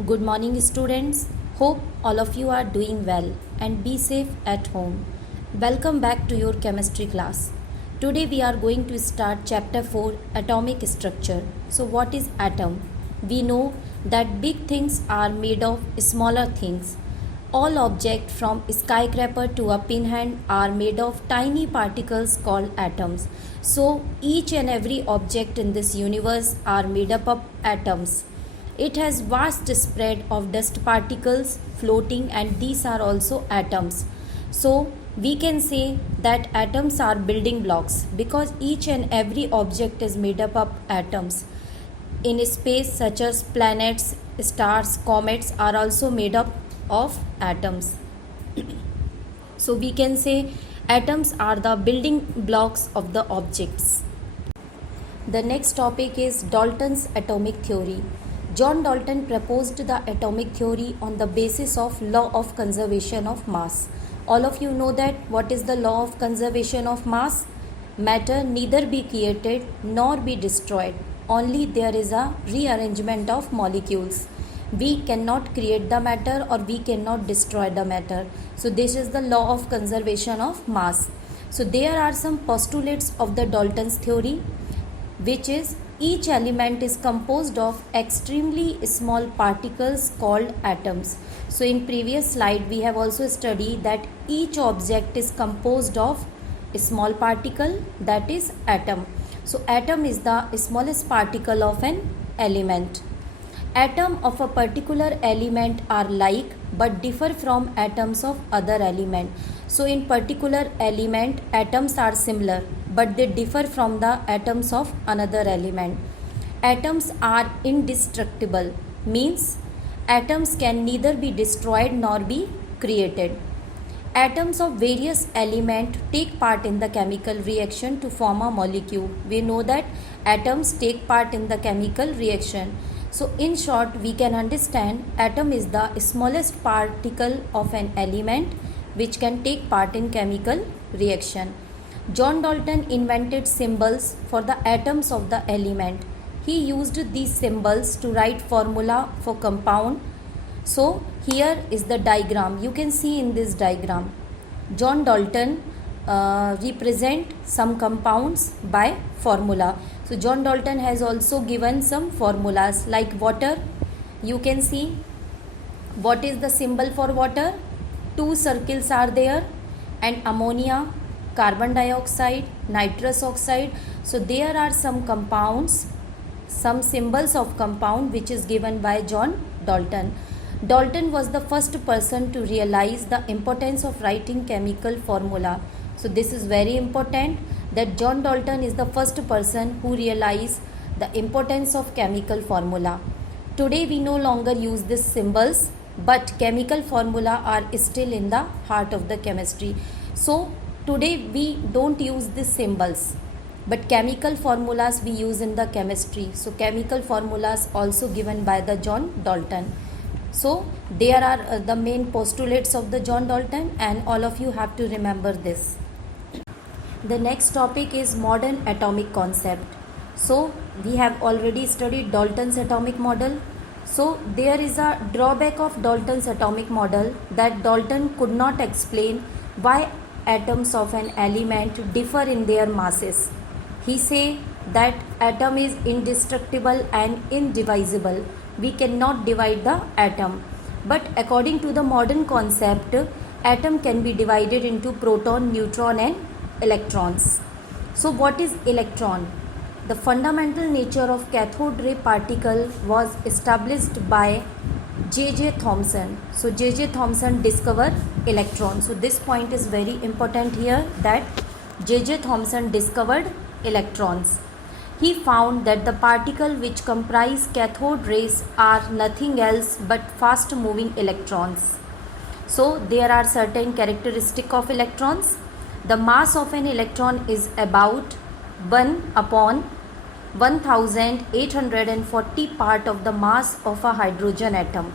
Good morning, students. Hope all of you are doing well and be safe at home. Welcome back to your chemistry class. Today we are going to start chapter 4 Atomic Structure. So, what is atom? We know that big things are made of smaller things. All objects from skyscraper to a pinhead are made of tiny particles called atoms. So, each and every object in this universe are made up of atoms. It has vast spread of dust particles floating and these are also atoms. So we can say that atoms are building blocks because each and every object is made up of atoms. In space such as planets, stars, comets are also made up of atoms. So we can say atoms are the building blocks of the objects. The next topic is Dalton's atomic theory. John Dalton proposed the atomic theory on the basis of law of conservation of mass. All of you know that what is the law of conservation of mass? Matter neither be created nor be destroyed. Only there is a rearrangement of molecules. We cannot create the matter or we cannot destroy the matter. So this is the law of conservation of mass. So there are some postulates of the Dalton's theory, which is each element is composed of extremely small particles called atoms. So in previous slide we have also studied that each object is composed of a small particle, that is atom. So atom is the smallest particle of an element. Atom of a particular element are like but differ from atoms of other element. So in particular element atoms are similar but they differ from the atoms of another element. Atoms are indestructible, means atoms can neither be destroyed nor be created. Atoms of various elements take part in the chemical reaction to form a molecule. We know that atoms take part in the chemical reaction. So in short, we can understand atom is the smallest particle of an element which can take part in chemical reaction. John Dalton invented symbols for the atoms of the element. He used these symbols to write formula for compound. So here is the diagram. You can see in this diagram, John Dalton represent some compounds by formula. So John Dalton has also given some formulas like water. You can see what is the symbol for water. Two circles are there, and ammonia, carbon dioxide, nitrous oxide. So there are some compounds, some symbols of compound which is given by John Dalton. Dalton was the first person to realize the importance of writing chemical formula. So this is very important that John Dalton is the first person who realized the importance of chemical formula. Today we no longer use these symbols, but chemical formula are still in the heart of the chemistry. So today we don't use these symbols, but chemical formulas we use in the chemistry. So chemical formulas also given by the John Dalton. So there are the main postulates of the John Dalton, and all of you have to remember this. The next topic is modern atomic concept. So we have already studied Dalton's atomic model. So there is a drawback of Dalton's atomic model, that Dalton could not explain why atoms of an element differ in their masses. He say that atom is indestructible and indivisible. We cannot divide the atom. But according to the modern concept, atom can be divided into proton, neutron and electrons. So what is electron? The fundamental nature of cathode ray particle was established by J.J. Thomson. So J.J. Thomson discovered electron. So this point is very important here, that J.J. Thomson discovered electrons. He found that the particle which comprise cathode rays are nothing else but fast moving electrons. So there are certain characteristics of electrons. The mass of an electron is about 1 upon 1840 part of the mass of a hydrogen atom,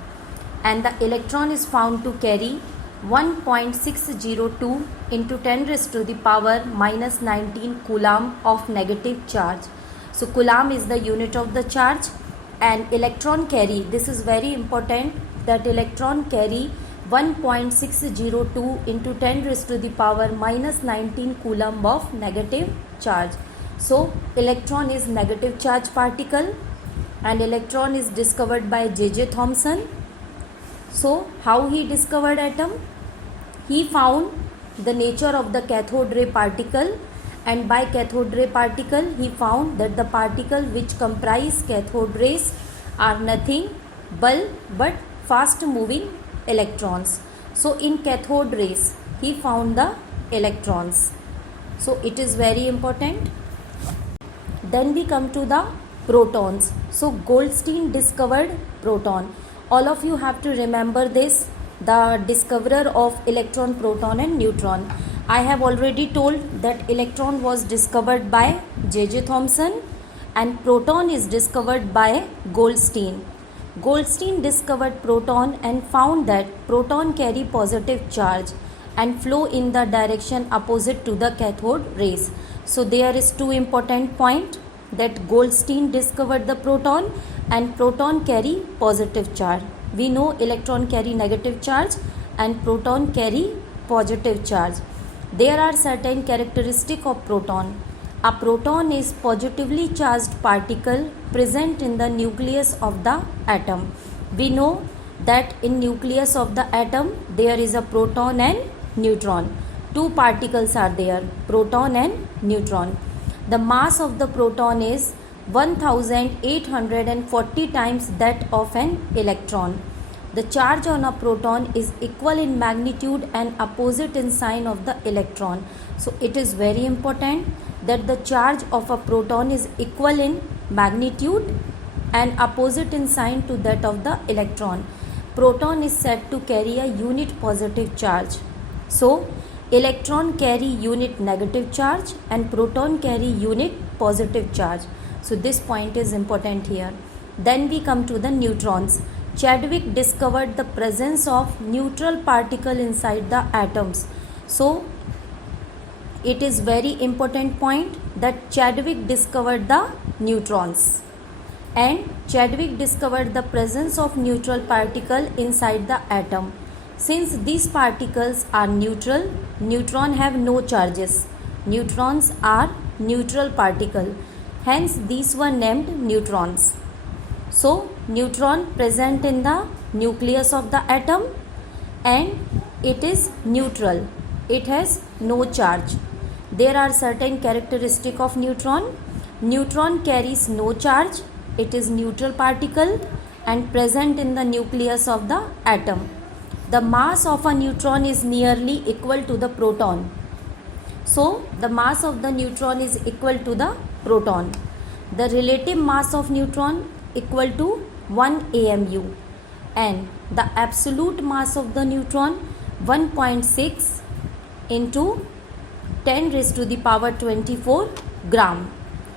and the electron is found to carry 1.602 into 10 raised to the power minus 19 coulomb of negative charge. So coulomb is the unit of the charge, and electron carry, this is very important, that electron carry 1.602 into 10 raised to the power minus 19 coulomb of negative charge. So electron is negative charge particle and electron is discovered by J.J. Thomson. So how he discovered atom? He found the nature of the cathode ray particle, and by cathode ray particle he found that the particle which comprise cathode rays are nothing but fast moving electrons. So in cathode rays he found the electrons. So it is very important. Then we come to the protons. So Goldstein discovered proton. All of you have to remember this, the discoverer of electron, proton and neutron. I have already told that electron was discovered by J.J. Thomson and proton is discovered by Goldstein. Goldstein discovered proton and found that proton carry positive charge and flow in the direction opposite to the cathode rays. So there is two important point, that Goldstein discovered the proton and proton carry positive charge. We know electron carry negative charge and proton carry positive charge. There are certain characteristics of proton. A proton is positively charged particle present in the nucleus of the atom. We know that in nucleus of the atom there is a proton and neutron. Two particles are there, proton and neutron. The mass of the proton is 1840 times that of an electron. The charge on a proton is equal in magnitude and opposite in sign of the electron. So it is very important that the charge of a proton is equal in magnitude and opposite in sign to that of the electron. Proton is said to carry a unit positive charge. So electron carry unit negative charge and proton carry unit positive charge. So this point is important here. Then we come to the neutrons. Chadwick discovered the presence of neutral particle inside the atoms. So it is very important point that Chadwick discovered the neutrons, and Chadwick discovered the presence of neutral particle inside the atom. Since these particles are neutral, neutron have no charges. Neutrons are neutral particle. Hence these were named neutrons. So neutron present in the nucleus of the atom and it is neutral. It has no charge. There are certain characteristics of neutron. Neutron carries no charge. It is neutral particle and present in the nucleus of the atom. The mass of a neutron is nearly equal to the proton. So the mass of the neutron is equal to the proton. The relative mass of neutron equal to 1 AMU and the absolute mass of the neutron 1.6 into 10 raised to the power 24 gram.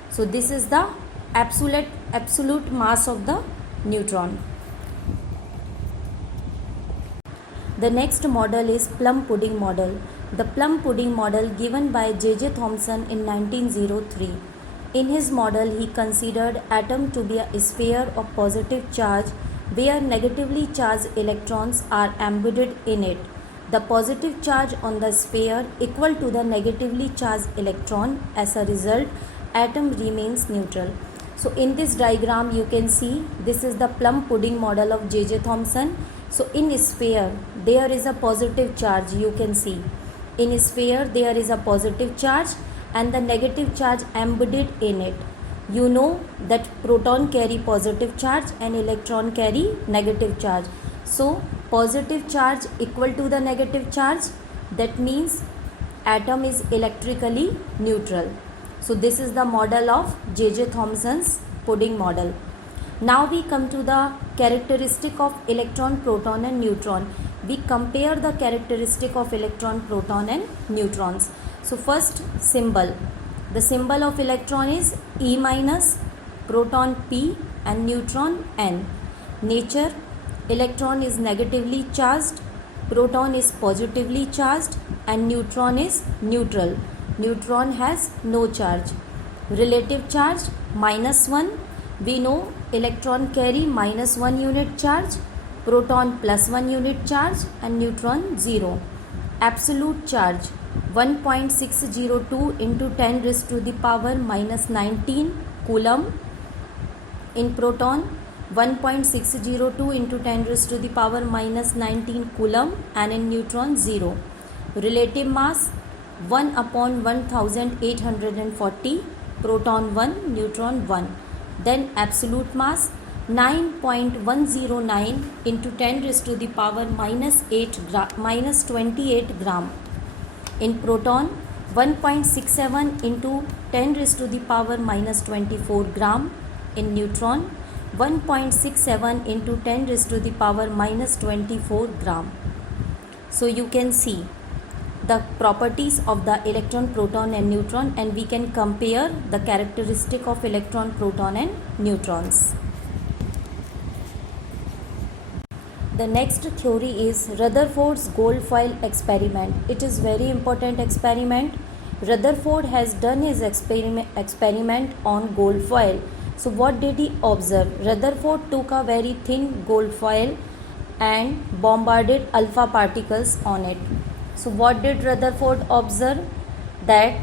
So this is the absolute mass of the neutron. The next model is plum pudding model. The plum pudding model given by J.J. Thomson in 1903. In his model, he considered atom to be a sphere of positive charge where negatively charged electrons are embedded in it. The positive charge on the sphere equal to the negatively charged electron. As a result, atom remains neutral. So in this diagram you can see this is the plum pudding model of J.J. Thomson. So in sphere there is a positive charge, you can see. In sphere there is a positive charge and the negative charge embedded in it. You know that proton carry positive charge and electron carry negative charge. So positive charge equal to the negative charge, that means atom is electrically neutral. So this is the model of J.J. Thomson's pudding model. Now we come to the characteristic of electron, proton and neutron. We compare the characteristic of electron, proton and neutrons. So first, symbol. The symbol of electron is E minus, proton P and neutron N. Nature, electron is negatively charged, proton is positively charged and neutron is neutral. Neutron has no charge. Relative charge -1. We know electron carry -1 unit charge, proton +1 unit charge, and neutron 0. Absolute charge 1.602 into 10 raised to the power -19 coulomb in proton, 1.602 into 10 raised to the power -19 coulomb, and in neutron 0. Relative mass 1 upon 1840, proton 1, neutron 1. Then absolute mass 9.109 into 10 raised to the power -28 gram. In proton 1.67 into 10 raised to the power -24 gram. In neutron 1.67 into 10 raised to the power -24 gram. So you can see the properties of the electron, proton and neutron, and we can compare the characteristic of electron, proton and neutrons. The next theory is Rutherford's gold foil experiment. It is very important experiment. Rutherford has done his experiment on gold foil. So what did he observe? Rutherford took a very thin gold foil and bombarded alpha particles on it. So what did Rutherford observe? That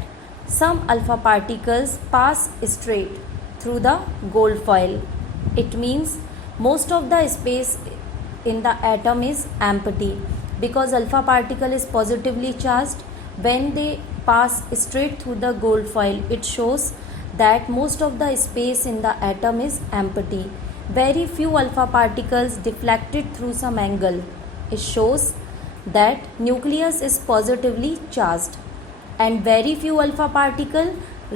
some alpha particles pass straight through the gold foil. It means most of the space in the atom is empty because alpha particle is positively charged. When they pass straight through the gold foil, it shows that most of the space in the atom is empty. Very few alpha particles deflected through some angle. It shows that nucleus is positively charged, and very few alpha particle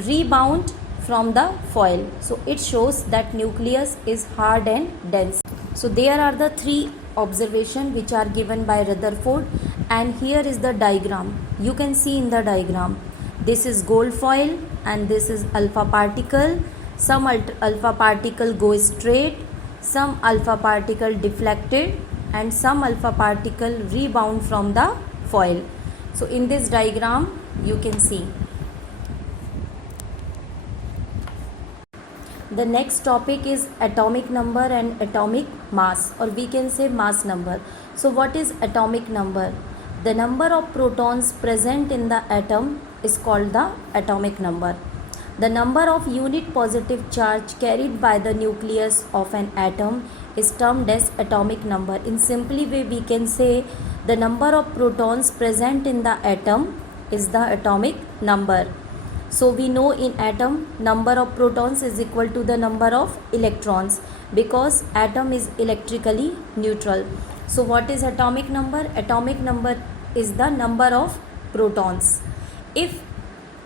rebound from the foil. So it shows that nucleus is hard and dense. So there are the three observations which are given by Rutherford, and here is the diagram. You can see in the diagram, this is gold foil and this is alpha particle. Some alpha particle go straight, some alpha particle deflected, and some alpha particle rebound from the foil. So in this diagram you can see. The next topic is atomic number and atomic mass, or we can say mass number. So what is atomic number? The number of protons present in the atom is called the atomic number. The number of unit positive charge carried by the nucleus of an atom is termed as atomic number. In simply way we can say the number of protons present in the atom is the atomic number. So we know in atom number of protons is equal to the number of electrons because atom is electrically neutral. So what is atomic number? Atomic number is the number of protons. If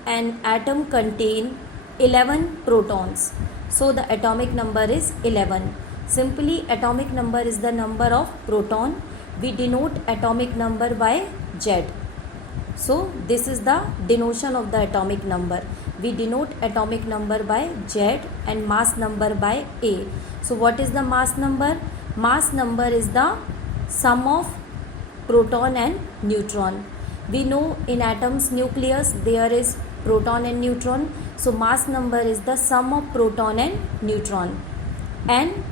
an atom contain 11 protons, so the atomic number is 11. Simply atomic number is the number of proton. We denote atomic number by Z. So this is the denotion of the atomic number. We denote atomic number by Z and mass number by A. So what is the mass number? Mass number is the sum of proton and neutron. We know in atom's nucleus there is proton and neutron. So mass number is the sum of proton and neutron. And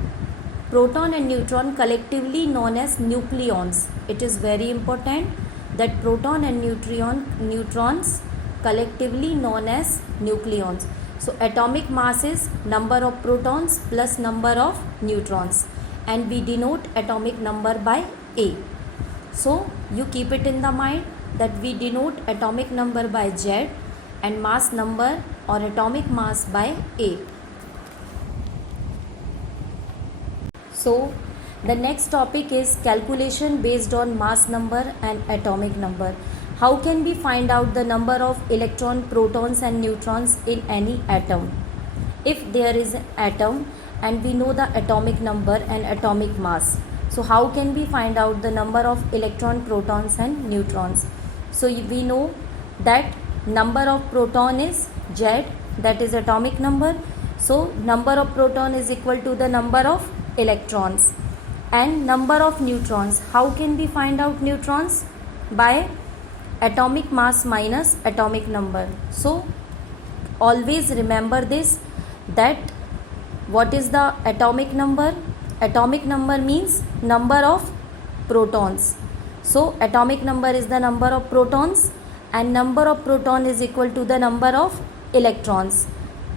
proton and neutron collectively known as nucleons. It is very important that proton and neutrons collectively known as nucleons. So atomic mass is number of protons plus number of neutrons, and we denote atomic number by A. So you keep it in the mind that we denote atomic number by Z and mass number or atomic mass by A. So the next topic is calculation based on mass number and atomic number. How can we find out the number of electron, protons and neutrons in any atom? If there is an atom and we know the atomic number and atomic mass, so how can we find out the number of electron, protons and neutrons? So we know that number of proton is Z, that is atomic number. So number of proton is equal to the number of electrons. And number of neutrons, how can we find out neutrons? By atomic mass minus atomic number. So always remember this, that What is the atomic number? Atomic number means number of protons. So atomic number is the number of protons, and number of proton is equal to the number of electrons.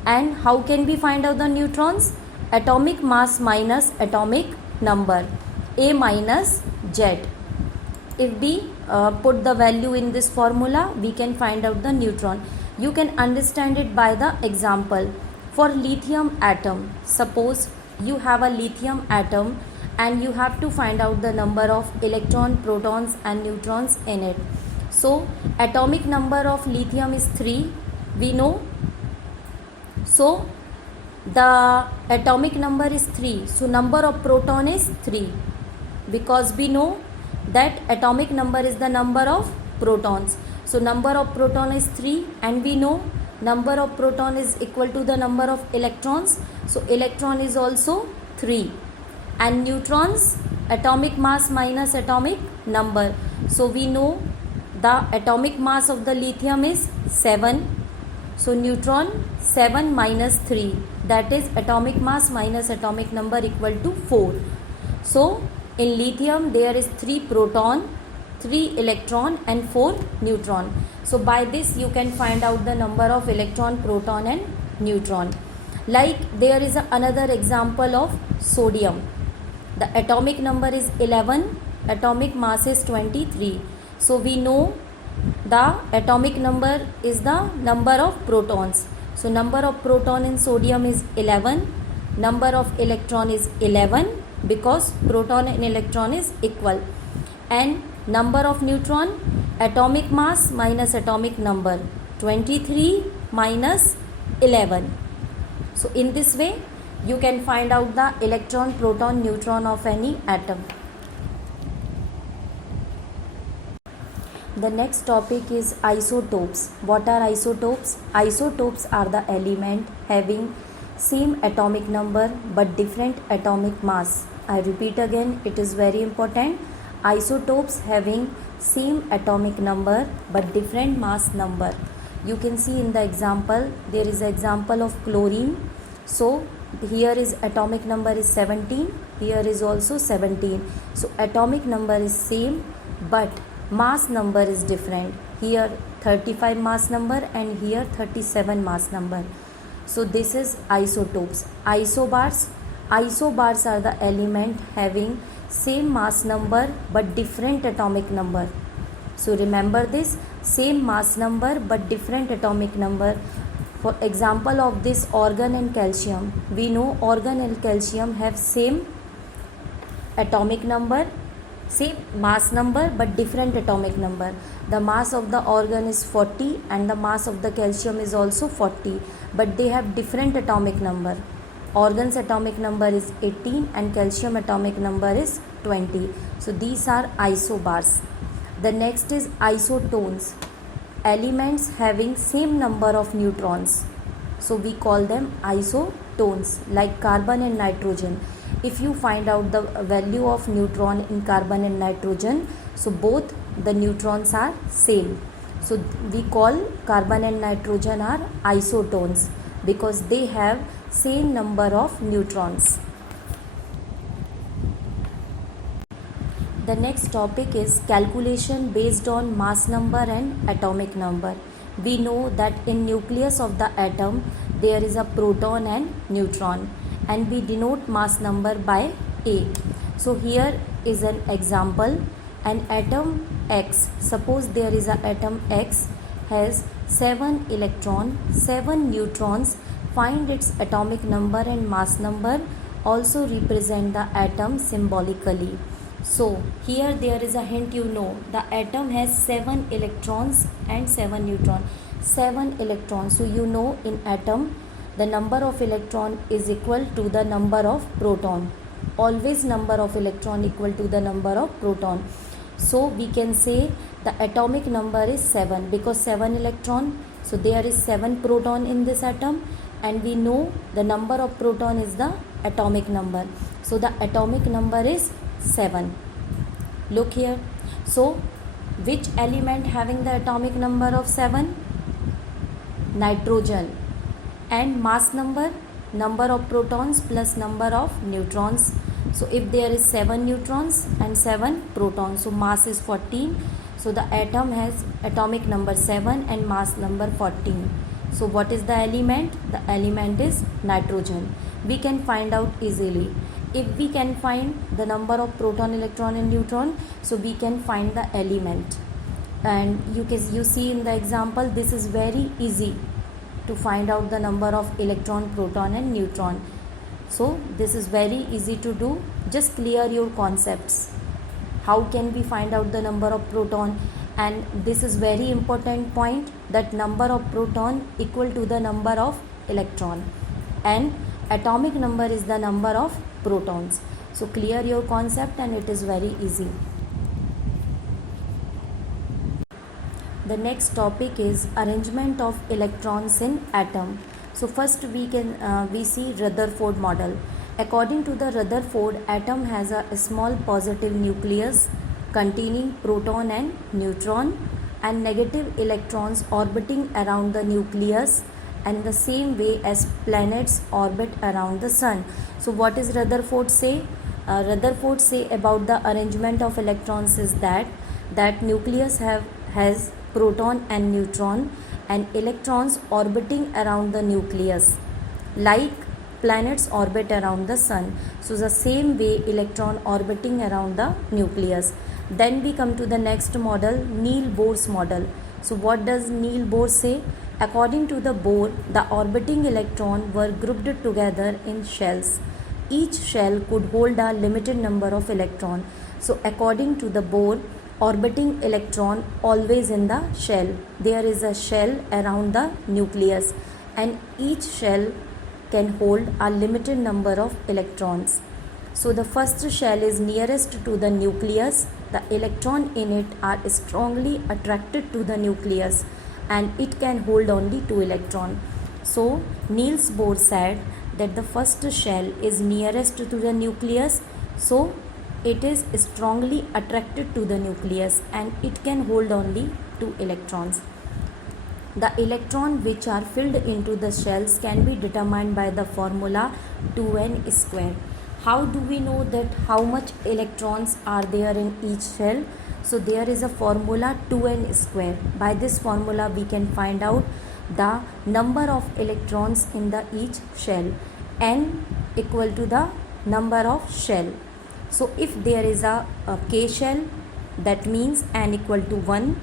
And how can we find out the neutrons? Atomic mass minus atomic number, A minus Z. If we put the value in this formula, we can find out the neutron. You can understand it by the example. For lithium atom, suppose you have a lithium atom and you have to find out the number of electron, protons and neutrons in it. So atomic number of lithium is 3, we know. So the atomic number is 3, so number of proton is 3, because we know that atomic number is the number of protons. So number of proton is 3, and we know number of proton is equal to the number of electrons, so electron is also 3. And neutrons, atomic mass minus atomic number, so we know the atomic mass of the lithium is 7, so neutron 7 minus 3, that is atomic mass minus atomic number equal to 4. So in lithium there is 3 proton, 3 electron and 4 neutron. So by this you can find out the number of electron, proton and neutron. Like there is another example of sodium. The atomic number is 11, atomic mass is 23. So we know the atomic number is the number of protons. So number of proton in sodium is 11, number of electron is 11, because proton and electron is equal. And number of neutron, atomic mass minus atomic number, 23 minus 11. So in this way you can find out the electron, proton, neutron of any atom. The next topic is isotopes. What are isotopes? Isotopes are the element having same atomic number but different atomic mass. I repeat again, it is very important. Isotopes having same atomic number but different mass number. You can see in the example, there is an example of chlorine. So here is atomic number is 17, here is also 17. So atomic number is same but mass number is different. Here 35 mass number and here 37 mass number. So this is isotopes. Isobars are the element having same mass number but different atomic number. So remember this, same mass number but different atomic number. For example of this, argon and calcium, we know argon and calcium have same atomic number, same mass number but different atomic number. The mass of the argon is 40 and the mass of the calcium is also 40, but they have different atomic number. Argon's atomic number is 18 and calcium atomic number is 20. So these are isobars. The next is isotones, elements having same number of neutrons. So we call them isotones, like carbon and nitrogen. If you find out the value of neutron in carbon and nitrogen, so both the neutrons are same. So we call carbon and nitrogen are isotones because they have same number of neutrons. The next topic is calculation based on mass number and atomic number. We know that in nucleus of the atom there is a proton and neutron, and we denote mass number by A. So here is an example. An atom X, suppose there is an atom X has 7 electron, 7 neutrons. Find its atomic number and mass number. Also represent the atom symbolically. So here there is a hint, you know, the atom has 7 electrons and 7 neutrons. 7 electrons. So you know in atom the number of electron is equal to the number of proton. Always number of electron equal to the number of proton. So we can say the atomic number is 7 because 7 electron. So there is 7 proton in this atom, and we know the number of proton is the atomic number. So the atomic number is 7. Look here. So which element having the atomic number of 7? Nitrogen. And mass number? number of protons plus number of neutrons. So if there is 7 neutrons and 7 protons, so mass is 14. So the atom has atomic number 7 and mass number 14. So what is the element? The element is nitrogen. We can find out easily. If we can find the number of proton, electron and neutron, so we can find the element. And you see in the example, this is very easy to find out the number of electron, proton and neutron. So this is very easy to do. Just clear your concepts. How can we find out the number of proton? And this is very important point, that number of proton equal to the number of electron and atomic number is the number of protons. So clear your concept and it is very easy. The next topic is arrangement of electrons in atom. So first we see Rutherford model. According to the Rutherford, atom has a small positive nucleus containing proton and neutron and negative electrons orbiting around the nucleus, and the same way as planets orbit around the sun. So what is Rutherford say? Rutherford say about the arrangement of electrons is that nucleus has proton and neutron and electrons orbiting around the nucleus like planets orbit around the sun. So the same way electron orbiting around the nucleus. Then we come to the next model, Niels Bohr's model. So what does Niels Bohr say? According to the Bohr, the orbiting electron were grouped together in shells. Each shell could hold a limited number of electrons. So according to the Bohr, orbiting electron always in the shell. There is a shell around the nucleus and each shell can hold a limited number of electrons. So the first shell is nearest to the nucleus. The electron in it are strongly attracted to the nucleus and it can hold only 2 electrons. So Niels Bohr said that the first shell is nearest to the nucleus, so it is strongly attracted to the nucleus and it can hold only 2 electrons. The electrons which are filled into the shells can be determined by the formula 2n square. How do we know that how much electrons are there in each shell? So there is a formula 2n square. By this formula we can find out the number of electrons in the each shell. N equal to the number of shell. So if there is a K shell, that means N equal to 1.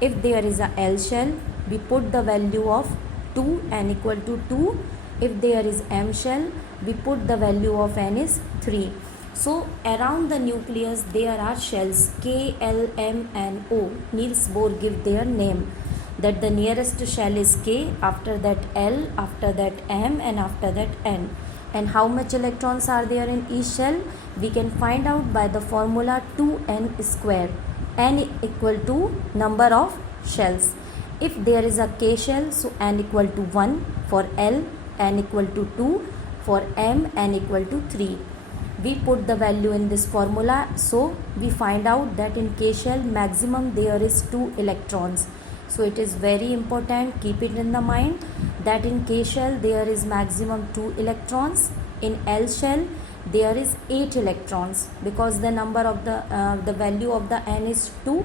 If there is a L shell, we put the value of 2, N equal to 2. If there is M shell, we put the value of N is 3. So around the nucleus there are shells K, L, M and O. Niels Bohr give their name, that the nearest shell is K, after that L, after that M and after that N. And how much electrons are there in each shell? We can find out by the formula 2n square. N equal to number of shells. If there is a K shell, so N equal to 1. For L, N equal to 2. For M, N equal to 3. We put the value in this formula, so we find out that in K shell maximum there is 2 electrons. So it is very important, keep it in the mind, that in K shell there is maximum 2 electrons. In L shell there is 8 electrons, because the number of the value of the N is 2.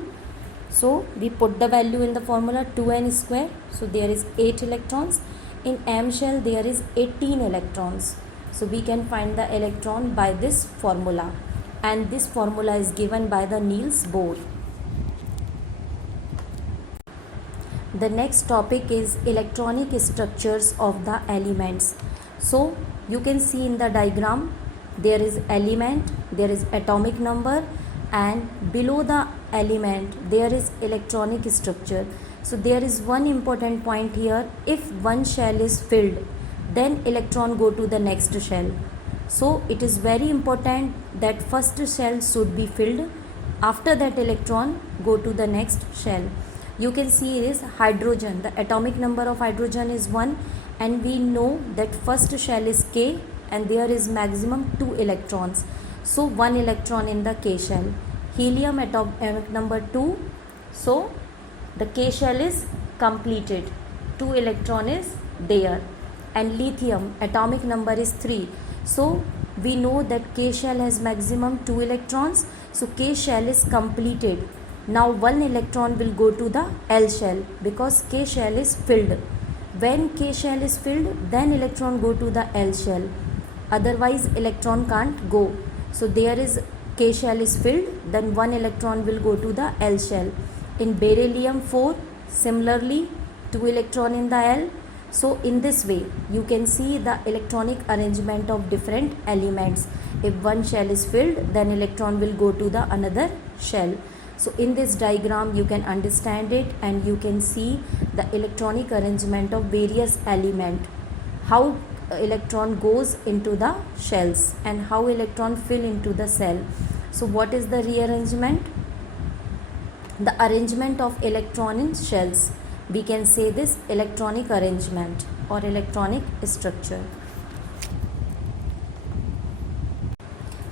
So we put the value in the formula 2n square. So there is 8 electrons. In M shell there is 18 electrons. So we can find the electron by this formula, and this formula is given by the Niels Bohr. The next topic is electronic structures of the elements. So you can see in the diagram, there is element, there is atomic number, and below the element there is electronic structure. So there is one important point here. If one shell is filled, then electron go to the next shell. So it is very important that first shell should be filled. After that electron go to the next shell. You can see it is hydrogen. The atomic number of hydrogen is 1, and we know that first shell is K and there is maximum 2 electrons. So 1 electron in the K shell. Helium atomic number 2. So the K shell is completed. 2 electron is there. and lithium atomic number is 3. So we know that K shell has maximum 2 electrons. So K shell is completed. Now one electron will go to the L shell because K shell is filled. When K shell is filled, then electron go to the L shell. Otherwise electron can't go. So there is K shell is filled, then one electron will go to the L shell. In beryllium 4, similarly 2 electron in the L. So in this way you can see the electronic arrangement of different elements. If one shell is filled, then electron will go to the another shell. So in this diagram you can understand it, and you can see the electronic arrangement of various elements, how electron goes into the shells and how electron fill into the cell. So what is the rearrangement? The arrangement of electron in shells. We can say this electronic arrangement or electronic structure.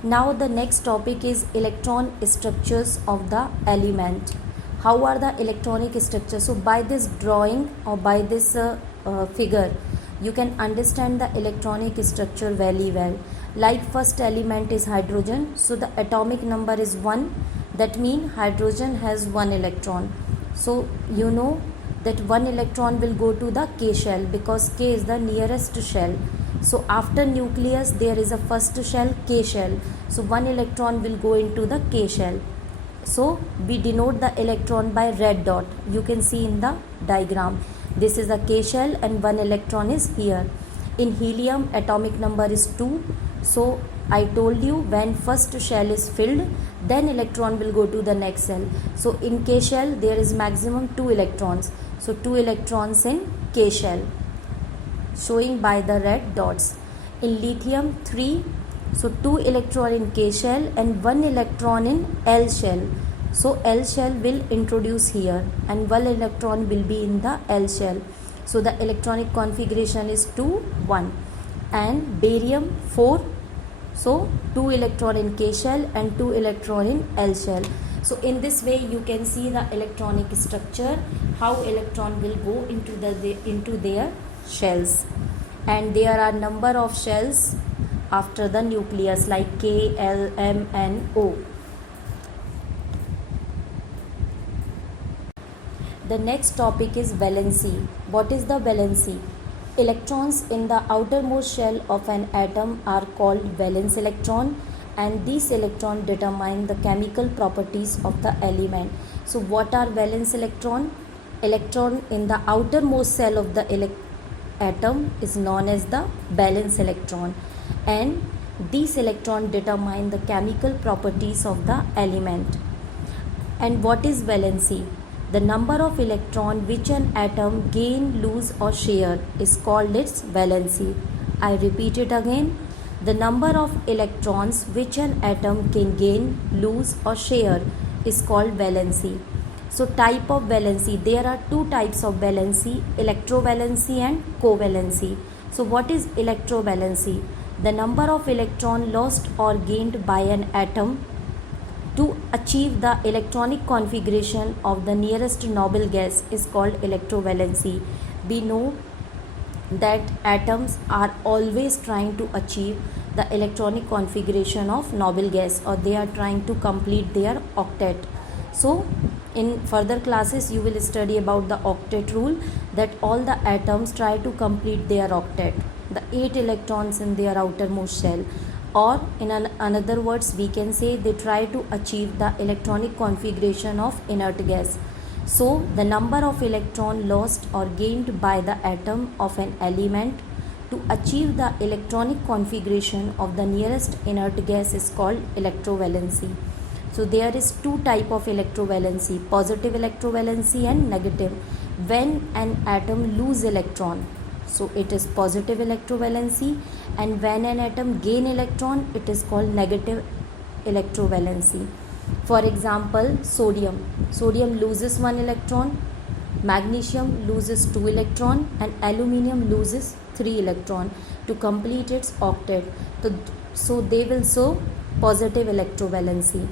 Now the next topic is electron structures of the element. How are the electronic structures? So by this drawing or by this figure, you can understand the electronic structure very well. Like first element is hydrogen, so the atomic number is 1. That means hydrogen has 1 electron. So you know that 1 electron will go to the K shell because K is the nearest shell. So after nucleus there is a first shell, K shell. So 1 electron will go into the K shell. So we denote the electron by red dot. You can see in the diagram. This is a K shell and 1 electron is here. In helium atomic number is 2. So I told you when first shell is filled, then electron will go to the next cell. So in K shell there is maximum 2 electrons. So 2 electrons in K shell, showing by the red dots. In lithium 3, so 2 electron in K shell and 1 electron in L shell. So L shell will introduce here and 1 electron will be in the L shell. So the electronic configuration is 2 1. And barium 4, so 2 electron in K shell and 2 electron in L shell. So in this way you can see the electronic structure, how electron will go into their shells. And there are number of shells after the nucleus like K, L, M and O. The next topic is valency. What is the valency? Electrons in the outermost shell of an atom are called valence electron, and these electrons determine the chemical properties of the element. So what are valence electron? Electron in the outermost cell of the atom is known as the valence electron, and these electrons determine the chemical properties of the element. And what is valency? The number of electrons which an atom gain, lose or share is called its valency. I repeat it again. The number of electrons which an atom can gain, lose or share is called valency. So type of valency, there are two types of valency, electrovalency and covalency. So what is electrovalency? The number of electrons lost or gained by an atom to achieve the electronic configuration of the nearest noble gas is called electrovalency. We know that atoms are always trying to achieve the electronic configuration of noble gas, or they are trying to complete their octet. So in further classes you will study about the octet rule, that all the atoms try to complete their octet, the 8 electrons in their outermost shell. Or in another words we can say they try to achieve the electronic configuration of inert gas. So the number of electrons lost or gained by the atom of an element to achieve the electronic configuration of the nearest inert gas is called electrovalency. So there is two type of electrovalency, positive electrovalency and negative. When an atom lose electron, so it is positive electrovalency, and when an atom gain electron, it is called negative electrovalency. For example, sodium loses 1 electron, magnesium loses 2 electron and aluminium loses 3 electron to complete its octet. So they will show positive electrovalency.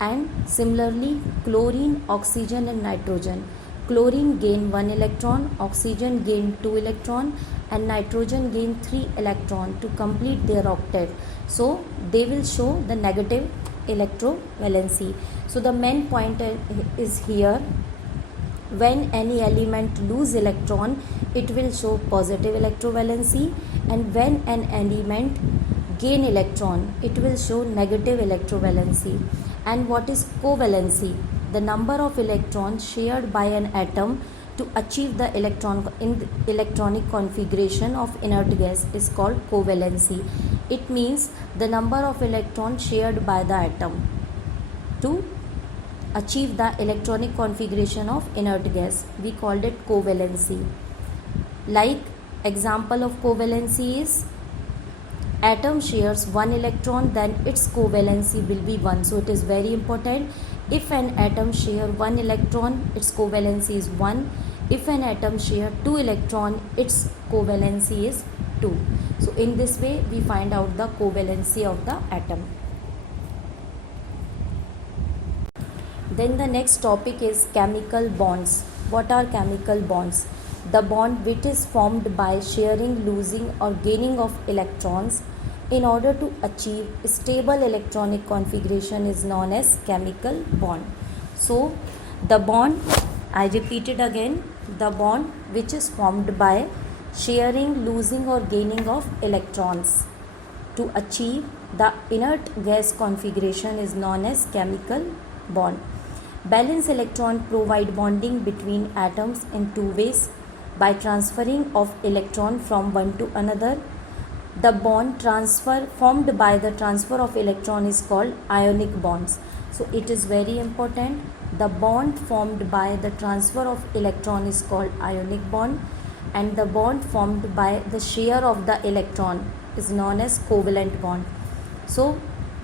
And similarly, chlorine, oxygen and nitrogen. Chlorine gain 1 electron, oxygen gain 2 electron and nitrogen gain 3 electron to complete their octet. So they will show the negative electrovalency. So the main point is here, when any element lose electron, it will show positive electrovalency, and when an element gain electron, it will show negative electrovalency. And what is covalency? The number of electrons shared by an atom to achieve the electronic configuration of inert gas is called covalency. It means the number of electrons shared by the atom to achieve the electronic configuration of inert gas. We called it covalency. Like example of covalency is, atom shares 1 electron, then its covalency will be 1. So it is very important. If an atom share 1 electron, its covalency is 1. If an atom share 2 electron, its covalency is 2. So in this way we find out the covalency of the atom. Then the next topic is chemical bonds. What are chemical bonds? The bond which is formed by sharing, losing or gaining of electrons in order to achieve stable electronic configuration is known as chemical bond. So the bond, I repeat it again, the bond which is formed by sharing, losing or gaining of electrons to achieve the inert gas configuration is known as chemical bond. Valence electron provide bonding between atoms in two ways, by transferring of electron from one to another. The bond transfer formed by the transfer of electron is called ionic bonds. So it is very important. The bond formed by the transfer of electron is called ionic bond, and the bond formed by the share of the electron is known as covalent bond. So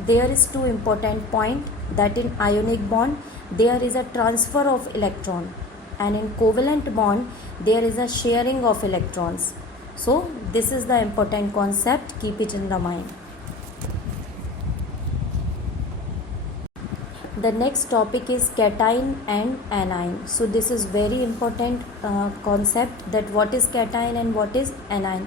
there is two important point, that in ionic bond there is a transfer of electron, and in covalent bond there is a sharing of electrons. So this is the important concept, keep it in the mind. The next topic is cation and anion. So this is very important concept, that what is cation and what is anion.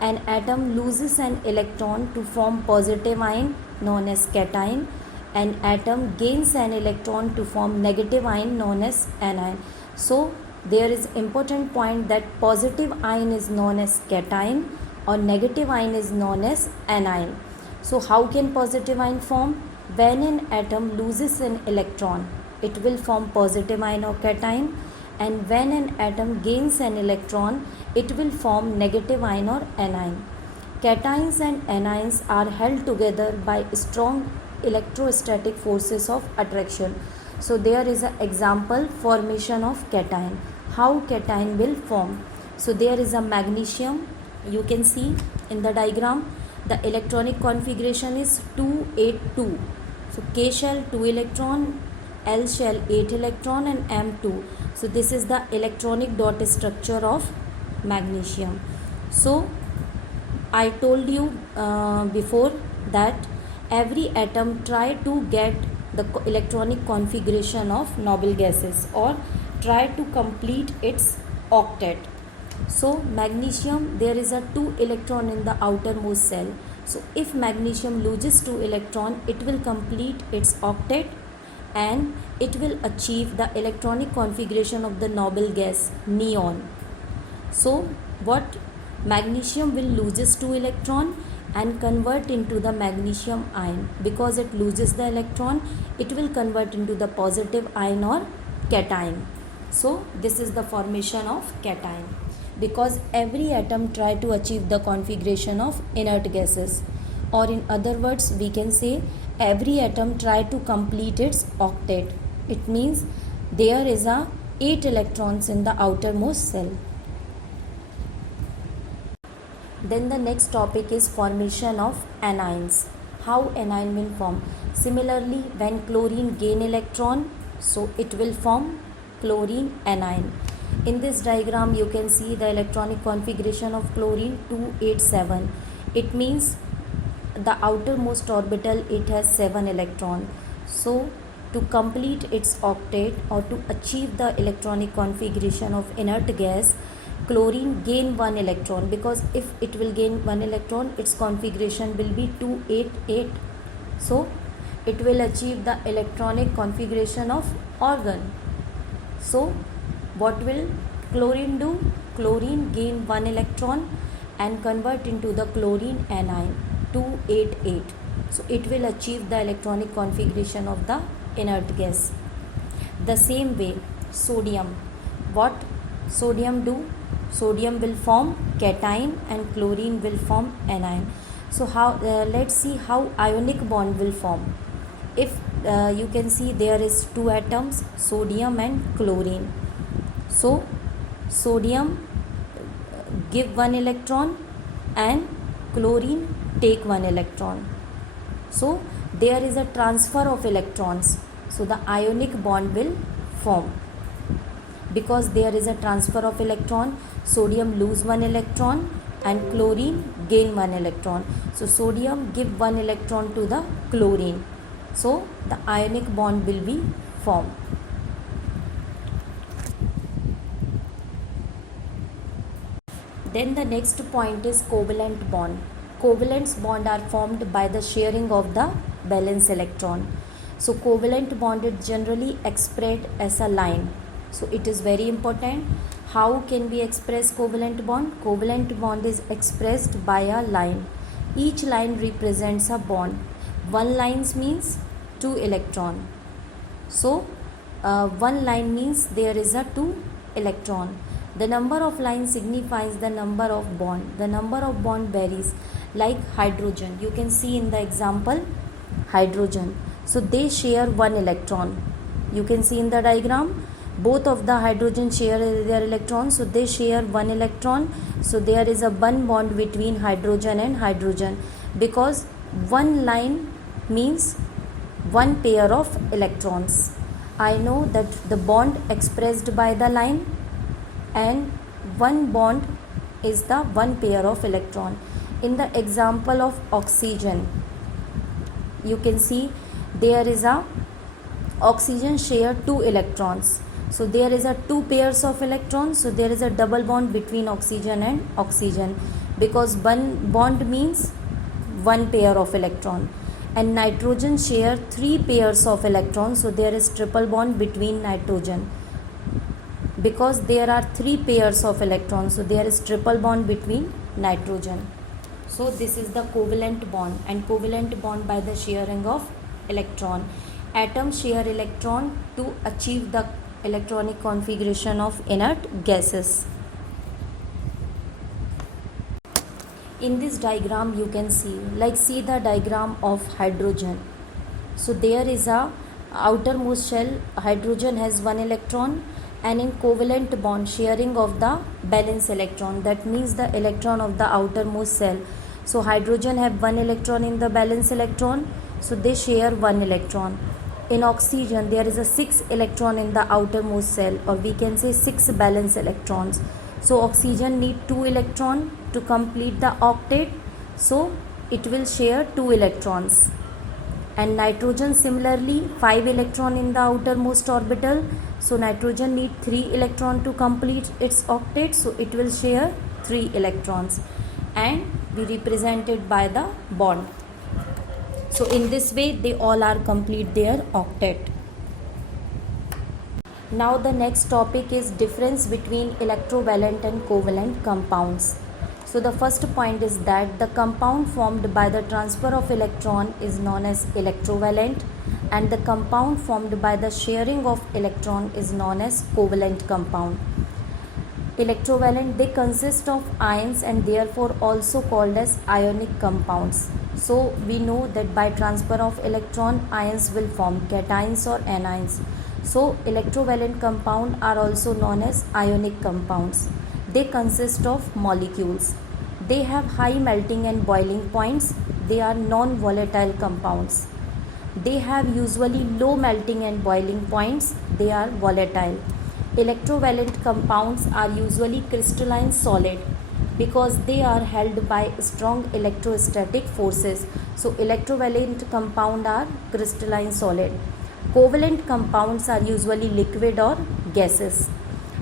An atom loses an electron to form positive ion known as cation. An atom gains an electron to form negative ion known as anion. So there is important point that positive ion is known as cation or negative ion is known as anion. So how can positive ion form? When an atom loses an electron, it will form positive ion or cation, and when an atom gains an electron, it will form negative ion or anion. Cations and anions are held together by strong electrostatic forces of attraction. So there is an example, formation of cation. How cation will form? So there is a magnesium, you can see in the diagram, the electronic configuration is 282. So K shell 2 electron, L shell 8 electron and M2. So this is the electronic dot structure of magnesium. So I told you before that every atom try to get the electronic configuration of noble gases or try to complete its octet. So magnesium, there is a 2 electron in the outermost cell. So if magnesium loses 2 electron, it will complete its octet and it will achieve the electronic configuration of the noble gas neon. So what, magnesium will loses 2 electron and convert into the magnesium ion. Because it loses the electron, it will convert into the positive ion or cation. So this is the formation of cation, because every atom try to achieve the configuration of inert gases, or in other words we can say every atom try to complete its octet. It means there is a 8 electrons in the outermost cell. Then the next topic is formation of anions. How anion will form? Similarly, when chlorine gain electron, so it will form chlorine anion. In this diagram you can see the electronic configuration of chlorine 287. It means the outermost orbital, it has 7 electrons. So to complete its octet or to achieve the electronic configuration of inert gas, chlorine gain one electron, because if it will gain one electron, its configuration will be 288. So it will achieve the electronic configuration of organ. So what will chlorine do? Chlorine gain one electron and convert into the chlorine anion 288. So it will achieve the electronic configuration of the inert gas. The same way sodium, what sodium do? Sodium will form cation and chlorine will form anion. So how let's see how ionic bond will form. If you can see there is two atoms, sodium and chlorine. So sodium give one electron and chlorine take one electron. So there is a transfer of electrons. So the ionic bond will form. Because there is a transfer of electron, sodium lose one electron and chlorine gain one electron. So sodium give one electron to the chlorine. So the ionic bond will be formed. Then the next point is covalent bond. Covalent bond are formed by the sharing of the valence electron. So covalent bond is generally expressed as a line. So it is very important. How can we express covalent bond? Covalent bond is expressed by a line. Each line represents a bond. One line means 2 electron. So one line means there is a 2 electron. The number of lines signifies the number of bond. The number of bond varies. Like hydrogen, you can see in the example hydrogen. So they share 1 electron. You can see in the diagram both of the hydrogen share their electrons, so they share 1 electron. So there is a one bond between hydrogen and hydrogen, because one line means one pair of electrons. I know that the bond expressed by the line and one bond is the one pair of electron. In the example of oxygen, you can see there is a oxygen share 2 electrons. So there is a 2 pairs of electrons. So there is a double bond between oxygen and oxygen, because one bond means one pair of electron. And nitrogen share 3 pairs of electrons. So there is triple bond between nitrogen, because there are 3 pairs of electrons. So there is triple bond between nitrogen. So this is the covalent bond, and covalent bond by the sharing of electron. Atoms share electron to achieve the electronic configuration of inert gases. In this diagram you can see the diagram of hydrogen. So there is a outermost shell, hydrogen has 1 electron, and in covalent bond sharing of the valence electron, that means the electron of the outermost cell. So hydrogen have 1 electron in the valence electron, so they share 1 electron. In oxygen there is a 6 electron in the outermost cell, or we can say 6 valence electrons. So oxygen need 2 electron to complete the octet, so it will share 2 electrons. And nitrogen similarly 5 electron in the outermost orbital, so nitrogen need 3 electron to complete its octet, so it will share 3 electrons and be represented by the bond. So in this way they all are complete their octet. Now the next topic is difference between electrovalent and covalent compounds. So the first point is that the compound formed by the transfer of electron is known as electrovalent, and the compound formed by the sharing of electron is known as covalent compound. Electrovalent, they consist of ions and therefore also called as ionic compounds. So we know that by transfer of electron, ions will form cations or anions. So electrovalent compound are also known as ionic compounds. They consist of molecules. They have high melting and boiling points. They are non-volatile compounds. They have usually low melting and boiling points. They are volatile. Electrovalent compounds are usually crystalline solid because they are held by strong electrostatic forces. So electrovalent compound are crystalline solid. Covalent compounds are usually liquid or gases.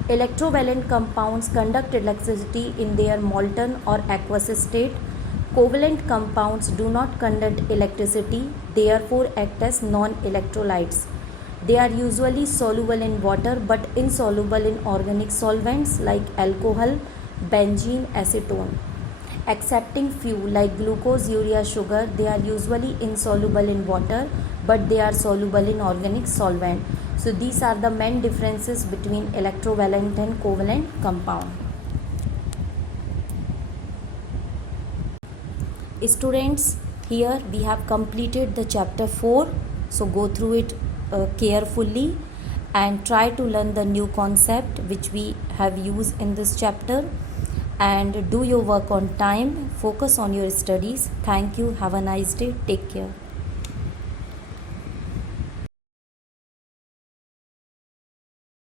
Electrovalent compounds conduct electricity in their molten or aqueous state. Covalent compounds do not conduct electricity, therefore act as non-electrolytes. They are usually soluble in water but insoluble in organic solvents like alcohol, benzene, acetone. Excepting few like glucose, urea, sugar, they are usually insoluble in water but they are soluble in organic solvent. So these are the main differences between electrovalent and covalent compound. Students, here we have completed the chapter 4. So go through it carefully and try to learn the new concept which we have used in this chapter, and do your work on time. Focus on your studies. Thank you. Have a nice day. Take care.